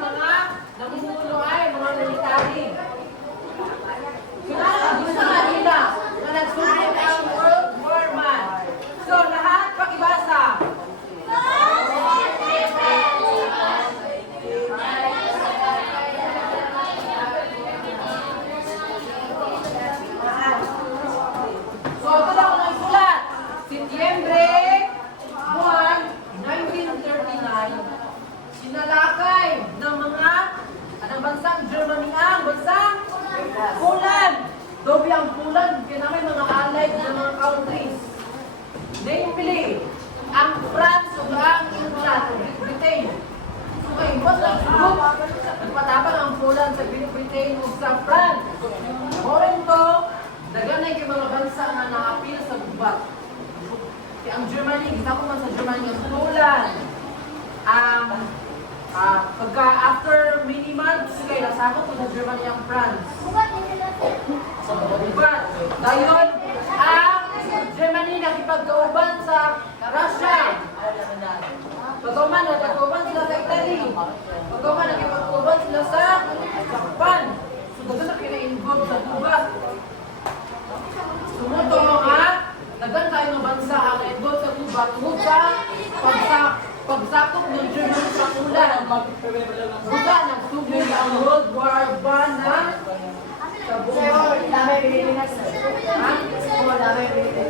mga namumuno ay mga military. Sila ang gusto nila na nagsulit ang World War Man. So, lahat pakibasa. So, ito lang ang sulat. Setyembre 1, 1939, sinalakay ng mga bansang Germany ang bansang Poland. Dobi ang Poland, kinamay mga allied ng mga countries. Namely, ang France o ang England o Britain. So, kayo, mas ang group, nagpatabang ang Poland sa Britain o sa France. Morinto, daganay kay mga bansa na naapil sa gubat. Kaya ang Germany, kita ko man sa Germany, ang Poland, pagka after many months, kaya nasakot ko sa Germany ang France. Ugat. Dayon, ang Germany nakipagkauban sa Russia. Pagkauban, nakipagkauban sila sa Italy. Pagkauban, nakipagkauban sila sa Japan. So, dagan na kina-involve sa gubat. Sumuto mga, dagan tayo ng bansa ang involved sa gubat. Tungkol sa pagsakop ng Germany sa Poland. Buka ng sugod ang World War I na sa buong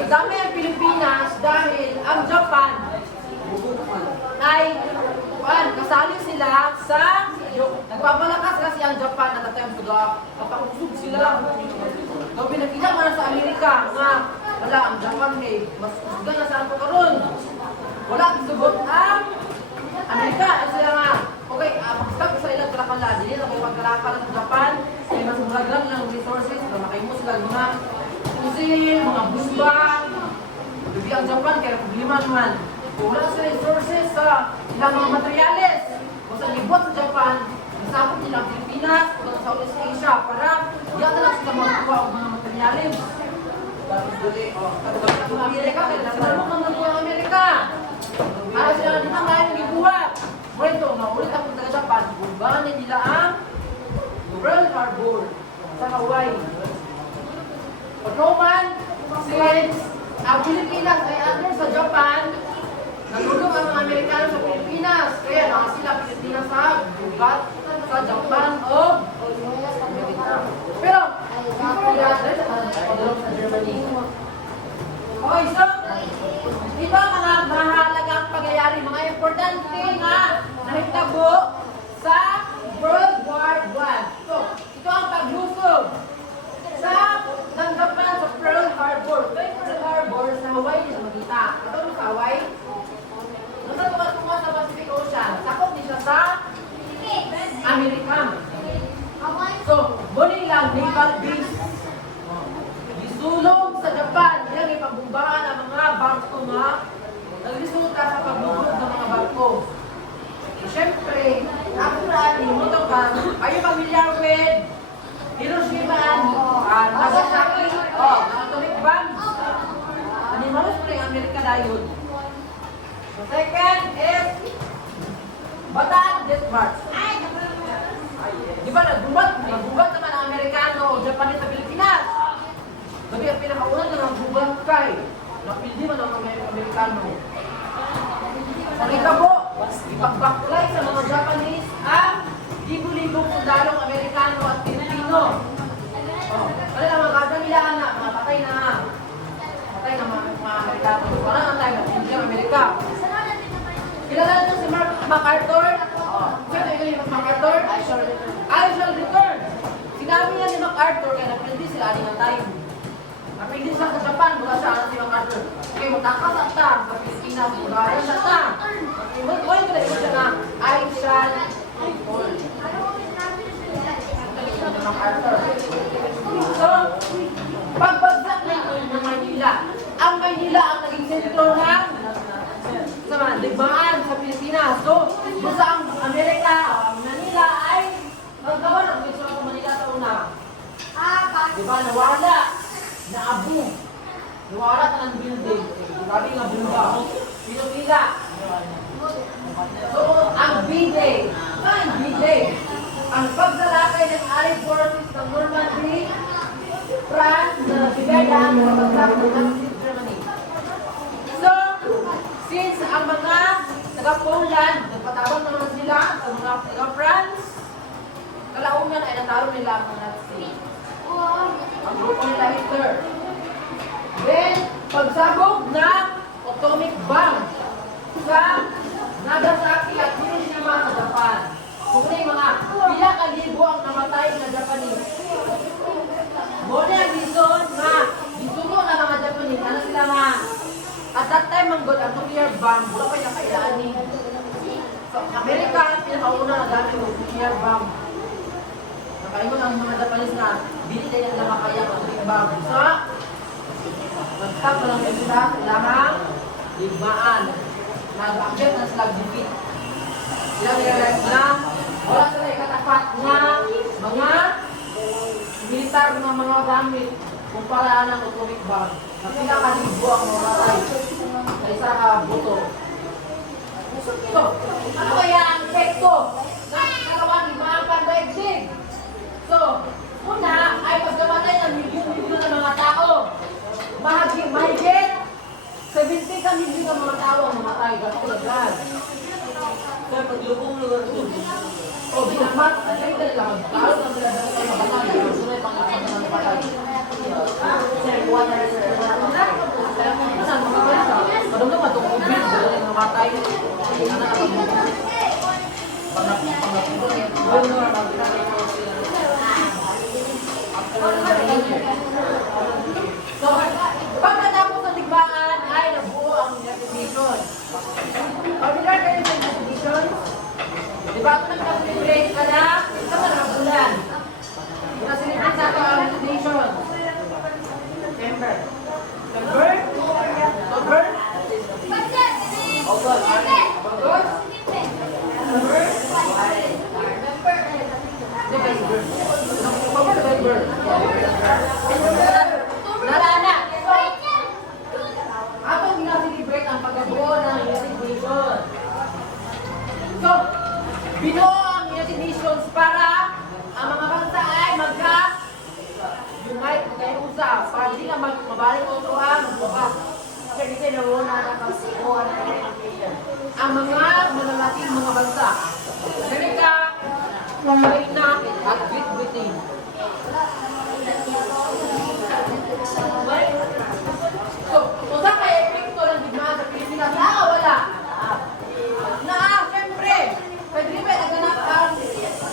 Idami ang Pilipinas dahil ang Japan ay kasali sila sa nagpapalakas kasi ang Japan at the time kapakusog sila. So pinakita mo na sa Amerika nga wala ang Japan mas usga na saan ko karon. Wala ang sugot ang Amerika. Sila nga, okay, pagstag sa ilang kalakala, hindi na may pagkalakal sa Japan, ay mas mulagan ng resources, makay mo sila mga kusil, mga busba, hindi ang Japan, kaya problema naman. Kung wala sa resources sa ilang mga materyales, kung sa libot sa Japan, nasakot nila ang Pilipinas, o sa Southeast Asia, para diyan na lang sila magkuha ang mga materyales. Ang Amerika, kaya nasalong naman po ang Amerika. Para sila naman ngayon gibuhat. Pwede, naulit ako sa Japan, gubanin nila ang Pearl Harbor sa Hawaii. Pagkaman, since ang Pilipinas ay under sa Japan, nagulong ang mga Amerikano sa Pilipinas. Kaya naka sila Pilipinas sa gubat sa Japan o Amerika. Pero, before that, pagulong sa Germany. Okay, so, iba mga mahalagang pangyayari, mga importante nga nahitabo sa World War I. So, ito ang paglusob sa tanggapan sa Pearl Harbor. Ito yung Pearl Harbor sa Hawaii na magita. Ito sa Hawaii. Nasa tunga sa Pacific Ocean. Sakop din siya sa Amerika. So, muli lang naval base. Gisulong sa Japan. Yan ay pagbumbahan ang mga barko nga nagresulta sa paglubog ng mga barko. Siyempre, actually, are you familiar with Hiroshima and Nagasaki? Atomic bombs. Animalos ko yung Amerika dayon. The second is Bataan Dispatch. Di ba, nagbubat naman ang Amerikano o Japanese sa Pilipinas. Sabi, ang pinakaunang na nagbubat kay napildi man ang Amerikano. Ang ikabo, ipagbaklay sa mga Japanese ang libo-libong sundalong Amerikano at Pilipino. Kaya lang mga kadamilaan na, mga patay na mga Amerikano. Wala nang tayo, hindi ang Amerika. Kilala nyo si MacArthur? Sino yung MacArthur? I shall return. Sinabi niya ni MacArthur, kaya napildi sila aning ang time. Napildi siya sa Japan, mula siya si MacArthur. Okay, magtakas at ta sa Pilipinas, mula siya ta. Mag-oil ko na ito siya na, I shall return. MacArthur. So, pagbagsak ng Maynila. Ang Maynila ang naging sentro ng sa digmaan sa Pilipinas. So, kung sa Amerika, Manila ay nagkawa ng gusto ng Manila sa una. Diba, nawala. Naabog. Nawala ka ng building. Grabe nga bumba. Pinupila. So, ang B-Day. Ang B-Day Day. Ang pagsalakay ng Allied forces ng Normandy, France na nagbigay daan sa pagsabot ng Nazi Germany. So, since ang mga taga-Poland, nagpatabang naman sila sa mga taga-France, kalaunan ay natalo nila ang mga Nazi. Ang grupo nila Hitler. Then, pagsabog ng atomic bomb sa Nagasaki at Hiroshima sa Japan. Kung yung mga pila kalibo ang namatay na Japanese. Muna ang reason na gisulo na mga Japanese, ano sila nga, at that time ang good, ang nuclear bomb, wala pa yung kailangan ni so, Amerika, pinakauna na dami ng nuclear bomb. Nakalimon ang mga Japanese na binili nila makaya ang nuclear bomb. So, mag-stop na lang sila, kailangan ligmaan. Nag-accept na sila defeat. Sila realize na wala sila ikatapat na mga militar na mga gamit kumpara ng atomic bomb. Na pinakalibo ang mamatay sa isa ka buto. So, ano kaya ang epekto ng karawang mga pandaigdig? So, una ay pagkamatay ng milyon-milyon ng mga tao. Mahigit 70 ka milyon ng mga tao ang mamatay. Gato agad. Kaya paglubong lugar doon. O, binakmat. Ay, dali lang. Tao na sila dito sa mga batang. Sunay pangalan ng patay. Sir, water, sir. Saan mga bansa? Padong naman itong COVID. Dali ng mga patay. Ano na kapag pangapito niya. Ano na so, pagkatapos ng digmaan ay nabuo ang United Nations. Ordinary kayo sa United Nations? Di ba ako nagpapilibrate ka na sa mga bulan? Nasilipin sa ito ang United Nations. September. September? October? August? August? September? November. November. Nalana. Atong ginasilibrate ang pagkabuo ng United Nations. So, binuo ang United Nations para ang mga bansa ay magka-unite, magka-usap, para hindi na mabalik o tuwa, magbukas. Kasi hindi na una nakasukuha ng United Nations. Ang mga malalaking mga bansa, Amerika, China, at Great Britain. So, kung saan kaya epekto ng digmaan sa Pilipinas? Wala. Siyempre, pwede ba naganap ang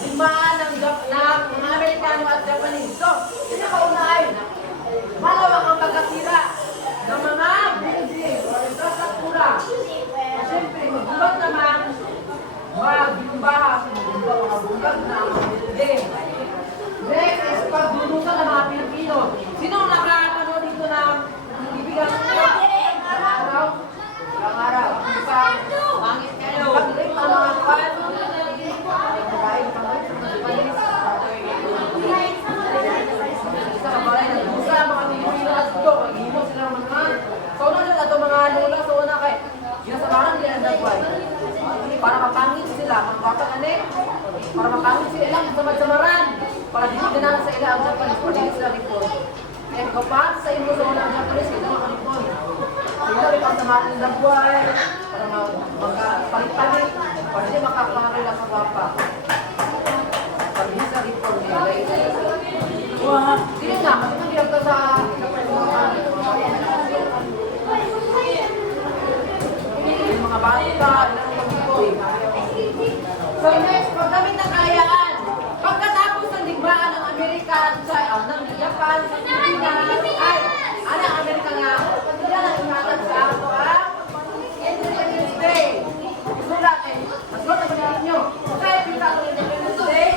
digmaan ng mga Amerikano at Japanese? So, pinakaunahin, malawang ang pagkasira ng mga building o infrastruktura. Siyempre, magbubat naman, magbimbaha, mga bulag na mga building. Next is paglulutan ng mga Pilipino. Sino ang nakakano dito ng ibigan araw? Ilang araw? Isang pangit kayo. Pag-ring ang mga kwan. Pagkain ng mga Japanese. Isa ka balay ng busa, mga Pilipino at ito. Pag-himo sila mga. So, una na ito mga lola. So, una kay ginasamahan nila ang dagway. Para mapangit sila. Magpapakanin. Para mapangit sila lang sa magsamaran. Para di na lang sa ila ang Japanese, para di sila report. Kaya kapag sa imo sa unang Japanese, ito ang report. Sila rin ang samahan ng dagway, para magpalit-palit, para di makapangarila sa papa. Para di sa report nila. Hindi na, kasi nagilap ka sa mga bata, ilang report. So next, pagdamit ng kalayaan. Pagkatapos ng digmaan ng Amerika at ng Japan sa Pilipinas, ay, ang Amerika nga, sila na ingatan sa ako ang Independence Day. Sulat eh, mas lot na pagkakas nyo. Kaya pinita ang Independence Day.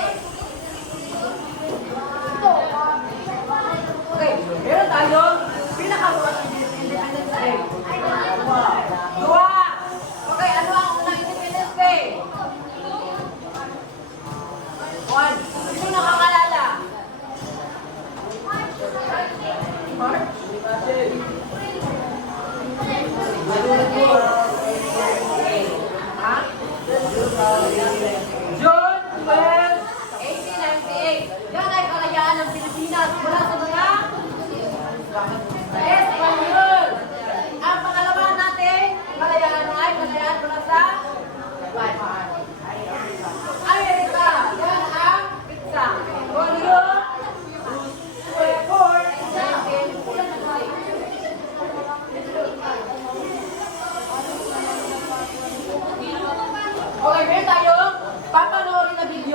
Okay, meron tayo, pinakamulat ng Independence Day. Dua. Okay, ano ang unang Independence Day?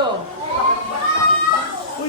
video.